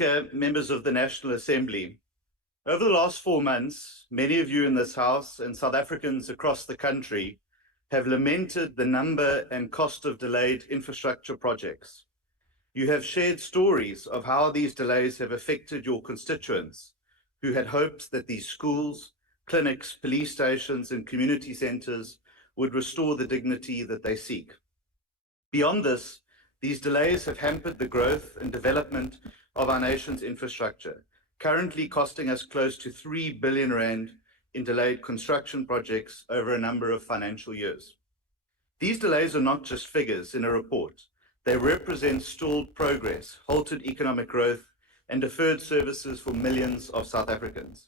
Members of the National Assembly. Over the last 4 months, many of you in this House and South Africans across the country have lamented the number and cost of delayed infrastructure projects. You have shared stories of how these delays have affected your constituents who had hopes that these schools, clinics, police stations, and community centres would restore the dignity that they seek. Beyond this, these delays have hampered the growth and development of our nation's infrastructure, currently costing us close to 3 billion rand in delayed construction projects over a number of financial years. These delays are not just figures in a report. They represent stalled progress, halted economic growth, and deferred services for millions of South Africans.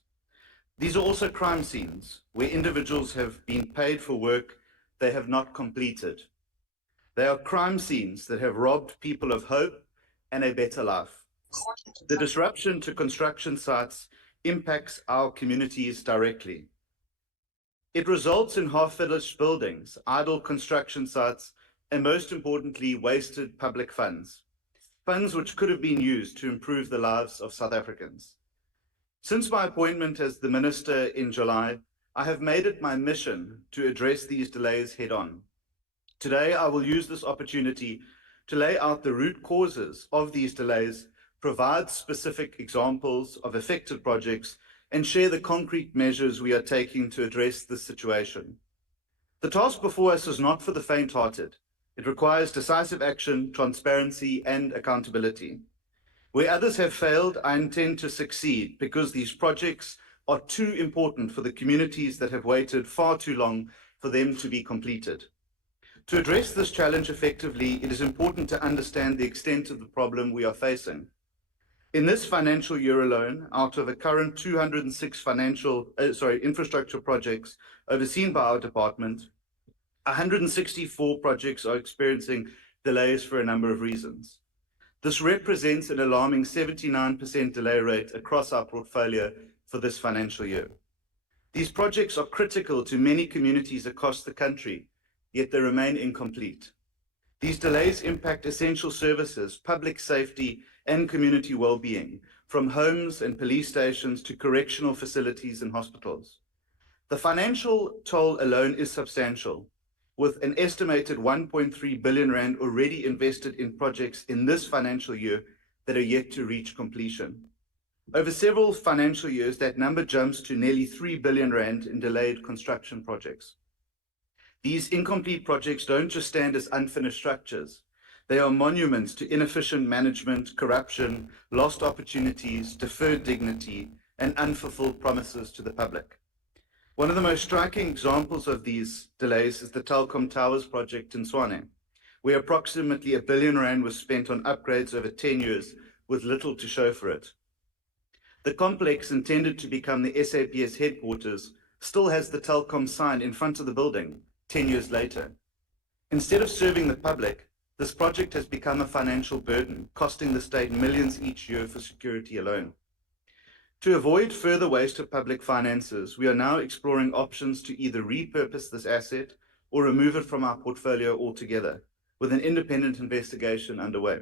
These are also crime scenes where individuals have been paid for work they have not completed. They are crime scenes that have robbed people of hope and a better life. The disruption to construction sites impacts our communities directly. It results in half-finished buildings, idle construction sites, and most importantly, wasted public funds which could have been used to improve the lives of South Africans. Since my appointment as the Minister in July, I have made it my mission to address these delays head-on. Today, I will use this opportunity to lay out the root causes of these delays, provide specific examples of affected projects, and share the concrete measures we are taking to address this situation. The task before us is not for the faint-hearted. It requires decisive action, transparency, and accountability. Where others have failed, I intend to succeed because these projects are too important for the communities that have waited far too long for them to be completed. To address this challenge effectively, it is important to understand the extent of the problem we are facing. In this financial year alone, out of the current 206 infrastructure projects overseen by our department, 164 projects are experiencing delays for a number of reasons. This represents an alarming 79% delay rate across our portfolio for this financial year. These projects are critical to many communities across the country, yet they remain incomplete. These delays impact essential services, public safety, and community well-being, from homes and police stations to correctional facilities and hospitals. The financial toll alone is substantial, with an estimated 1.3 billion rand already invested in projects in this financial year that are yet to reach completion. Over several financial years, that number jumps to nearly 3 billion rand in delayed construction projects. These incomplete projects don't just stand as unfinished structures. They are monuments to inefficient management, corruption, lost opportunities, deferred dignity, and unfulfilled promises to the public. One of the most striking examples of these delays is the Telcom Towers project in Tshwane, where approximately 1 billion rand was spent on upgrades over 10 years with little to show for it. The complex, intended to become the SAPS headquarters, still has the Telkom sign in front of the building 10 years later. Instead of serving the public, this project has become a financial burden, costing the state millions each year for security alone. To avoid further waste of public finances, we are now exploring options to either repurpose this asset or remove it from our portfolio altogether, with an independent investigation underway.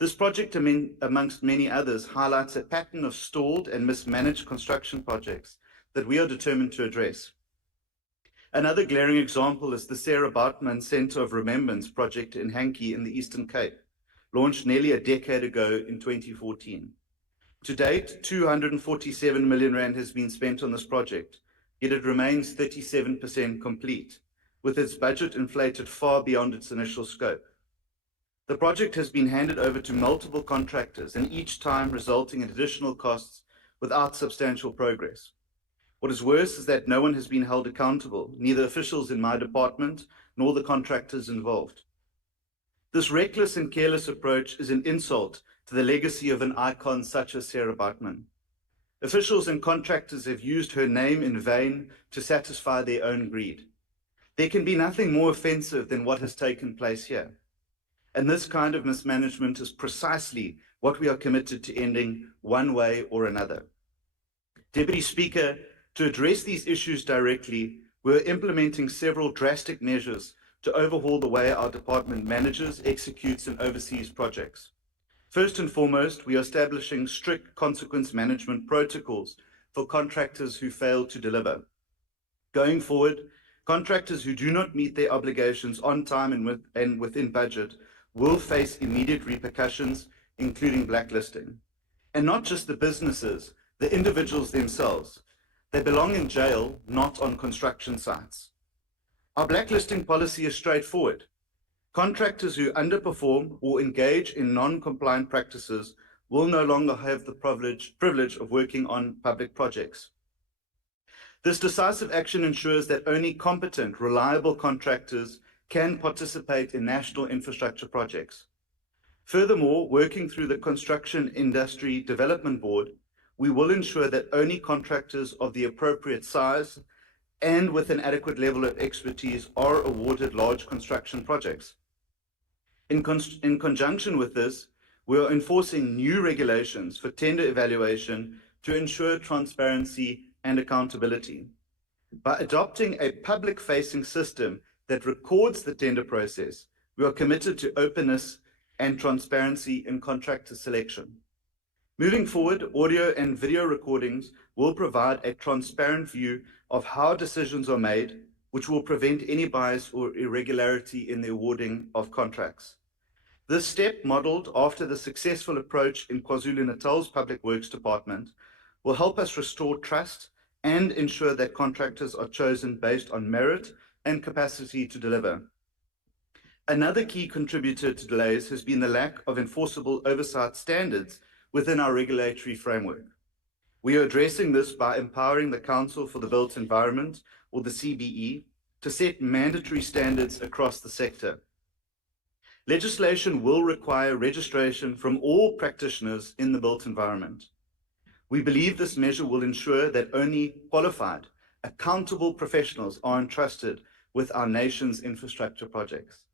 This project, amongst many others, highlights a pattern of stalled and mismanaged construction projects that we are determined to address. Another glaring example is the Sarah Bartman Centre of Remembrance project in Hankey in the Eastern Cape, launched nearly a decade ago in 2014. To date, 247 million rand has been spent on this project, yet it remains 37% complete, with its budget inflated far beyond its initial scope. The project has been handed over to multiple contractors, and each time resulting in additional costs without substantial progress. What is worse is that no one has been held accountable, neither officials in my department nor the contractors involved. This reckless and careless approach is an insult to the legacy of an icon such as Sarah Bartman. Officials and contractors have used her name in vain to satisfy their own greed. There can be nothing more offensive than what has taken place here. And this kind of mismanagement is precisely what we are committed to ending one way or another. Deputy Speaker, to address these issues directly, we are implementing several drastic measures to overhaul the way our department manages, executes, and oversees projects. First and foremost, we are establishing strict consequence management protocols for contractors who fail to deliver. Going forward, contractors who do not meet their obligations on time and within budget will face immediate repercussions, including blacklisting. And not just the businesses, the individuals themselves. They belong in jail, not on construction sites. Our blacklisting policy is straightforward. Contractors who underperform or engage in non-compliant practices will no longer have the privilege of working on public projects. This decisive action ensures that only competent, reliable contractors can participate in national infrastructure projects. Furthermore, working through the Construction Industry Development Board, we will ensure that only contractors of the appropriate size and with an adequate level of expertise are awarded large construction projects. In conjunction with this, we are enforcing new regulations for tender evaluation to ensure transparency and accountability. By adopting a public-facing system that records the tender process, we are committed to openness and transparency in contractor selection. Moving forward, audio and video recordings will provide a transparent view of how decisions are made, which will prevent any bias or irregularity in the awarding of contracts. This step, modeled after the successful approach in KwaZulu-Natal's Public Works Department, will help us restore trust and ensure that contractors are chosen based on merit and capacity to deliver. Another key contributor to delays has been the lack of enforceable oversight standards within our regulatory framework. We are addressing this by empowering the Council for the Built Environment, or the CBE, to set mandatory standards across the sector. Legislation will require registration from all practitioners in the built environment. We believe this measure will ensure that only qualified, accountable professionals are entrusted with our nation's infrastructure projects.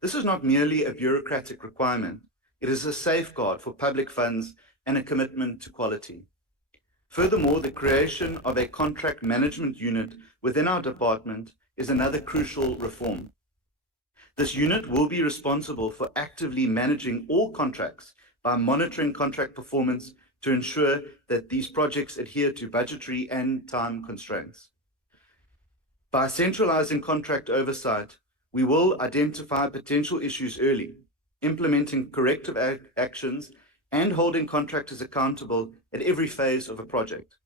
This is not merely a bureaucratic requirement. It is a safeguard for public funds and a commitment to quality. Furthermore, the creation of a contract management unit within our department is another crucial reform. This unit will be responsible for actively managing all contracts by monitoring contract performance to ensure that these projects adhere to budgetary and time constraints. By centralizing contract oversight, we will identify potential issues early, implementing corrective actions, and holding contractors accountable at every phase of a project.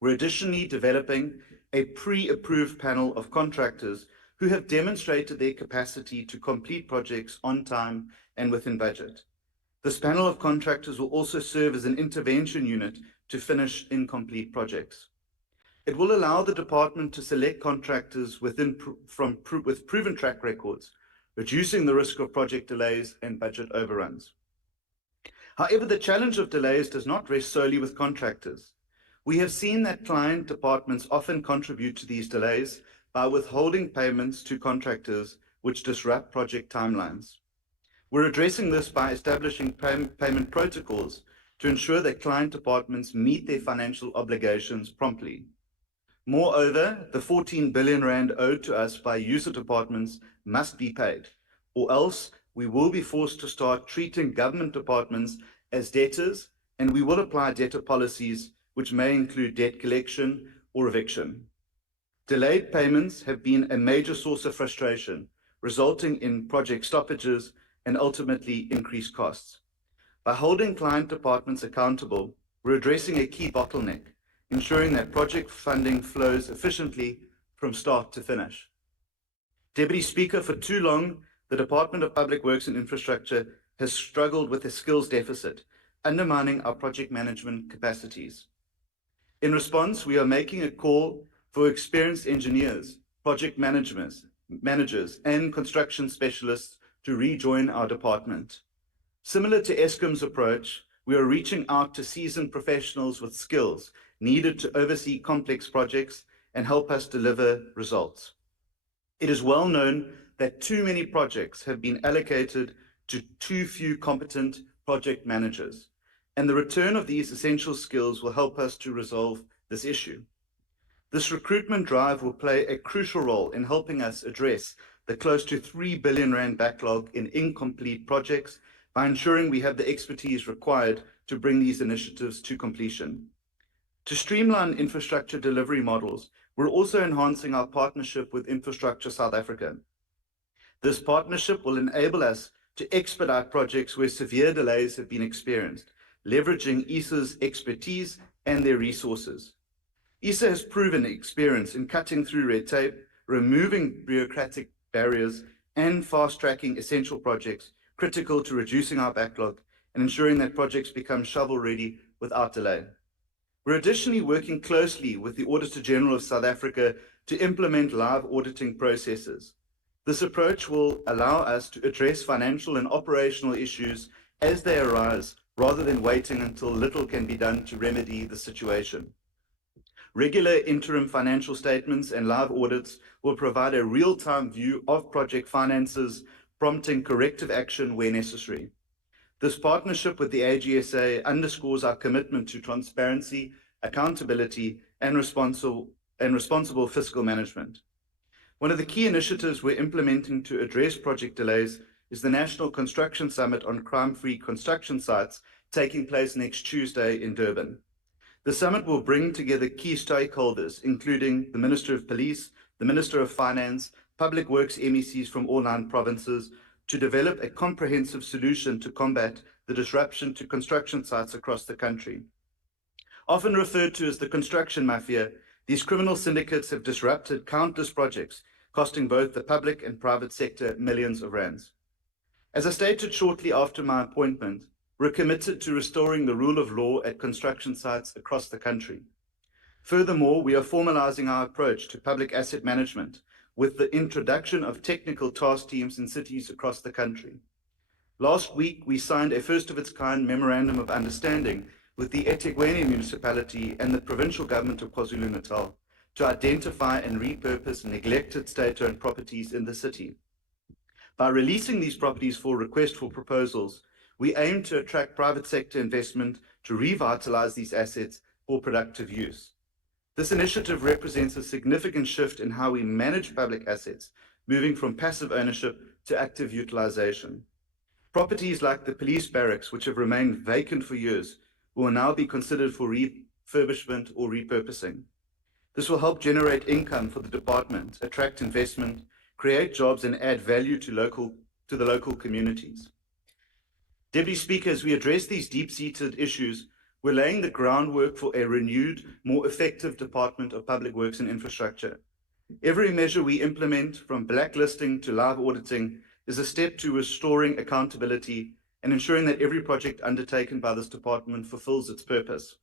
We're additionally developing a pre-approved panel of contractors who have demonstrated their capacity to complete projects on time and within budget. This panel of contractors will also serve as an intervention unit to finish incomplete projects. It will allow the department to select contractors with proven track records, reducing the risk of project delays and budget overruns. However, the challenge of delays does not rest solely with contractors. We have seen that client departments often contribute to these delays by withholding payments to contractors, which disrupt project timelines. We're addressing this by establishing payment protocols to ensure that client departments meet their financial obligations promptly. Moreover, the 14 billion rand owed to us by user departments must be paid, or else we will be forced to start treating government departments as debtors, and we will apply debtor policies which may include debt collection or eviction. Delayed payments have been a major source of frustration, resulting in project stoppages and ultimately increased costs. By holding client departments accountable, we're addressing a key bottleneck, ensuring that project funding flows efficiently from start to finish. Deputy Speaker, for too long, the Department of Public Works and Infrastructure has struggled with a skills deficit, undermining our project management capacities. In response, we are making a call for experienced engineers, project managers, and construction specialists to rejoin our department. Similar to Eskom's approach, we are reaching out to seasoned professionals with skills needed to oversee complex projects and help us deliver results. It is well known that too many projects have been allocated to too few competent project managers, and the return of these essential skills will help us to resolve this issue. This recruitment drive will play a crucial role in helping us address the close to 3 billion rand backlog in incomplete projects by ensuring we have the expertise required to bring these initiatives to completion. To streamline infrastructure delivery models, we're also enhancing our partnership with Infrastructure South Africa. This partnership will enable us to expedite projects where severe delays have been experienced, leveraging ISA's expertise and their resources. ISA has proven experience in cutting through red tape, removing bureaucratic barriers, and fast-tracking essential projects critical to reducing our backlog and ensuring that projects become shovel-ready without delay. We're additionally working closely with the Auditor General of South Africa to implement live auditing processes. This approach will allow us to address financial and operational issues as they arise, rather than waiting until little can be done to remedy the situation. Regular interim financial statements and live audits will provide a real-time view of project finances, prompting corrective action where necessary. This partnership with the AGSA underscores our commitment to transparency, accountability, and responsible fiscal management. One of the key initiatives we're implementing to address project delays is the National Construction Summit on Crime-Free Construction Sites taking place next Tuesday in Durban. The summit will bring together key stakeholders, including the Minister of Police, the Minister of Finance, Public Works MECs from all 9 provinces, to develop a comprehensive solution to combat the disruption to construction sites across the country. Often referred to as the construction mafia, these criminal syndicates have disrupted countless projects, costing both the public and private sector millions of rands. As I stated shortly after my appointment, we're committed to restoring the rule of law at construction sites across the country. Furthermore, we are formalizing our approach to public asset management with the introduction of technical task teams in cities across the country. Last week, we signed a first-of-its-kind memorandum of understanding with the eThekwini municipality and the provincial government of KwaZulu-Natal to identify and repurpose neglected state-owned properties in the city. By releasing these properties for request for proposals, we aim to attract private sector investment to revitalize these assets for productive use. This initiative represents a significant shift in how we manage public assets, moving from passive ownership to active utilization. Properties like the police barracks, which have remained vacant for years, will now be considered for refurbishment or repurposing. This will help generate income for the department, attract investment, create jobs, and add value to the local communities. Deputy Speaker, as we address these deep-seated issues, we're laying the groundwork for a renewed, more effective Department of Public Works and Infrastructure. Every measure we implement, from blacklisting to live auditing, is a step to restoring accountability and ensuring that every project undertaken by this department fulfills its purpose.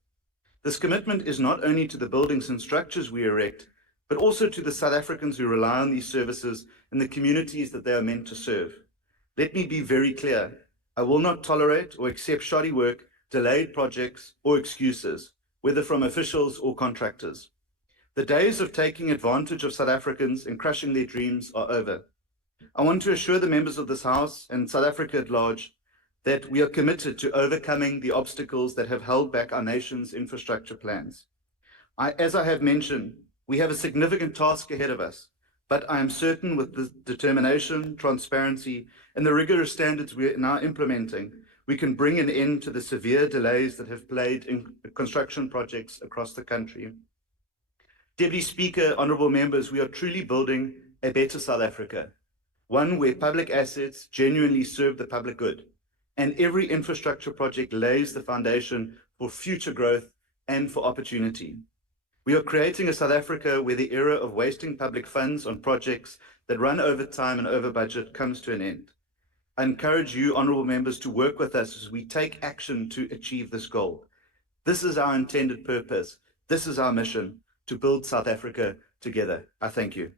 This commitment is not only to the buildings and structures we erect, but also to the South Africans who rely on these services and the communities that they are meant to serve. Let me be very clear. I will not tolerate or accept shoddy work, delayed projects, or excuses, whether from officials or contractors. The days of taking advantage of South Africans and crushing their dreams are over. I want to assure the members of this House and South Africa at large that we are committed to overcoming the obstacles that have held back our nation's infrastructure plans. As I have mentioned, we have a significant task ahead of us, but I am certain with the determination, transparency, and the rigorous standards we are now implementing, we can bring an end to the severe delays that have plagued in construction projects across the country. Deputy Speaker, honourable members, we are truly building a better South Africa, one where public assets genuinely serve the public good, and every infrastructure project lays the foundation for future growth and for opportunity. We are creating a South Africa where the era of wasting public funds on projects that run over time and over budget comes to an end. I encourage you, honourable members, to work with us as we take action to achieve this goal. This is our intended purpose. This is our mission, to build South Africa together. I thank you.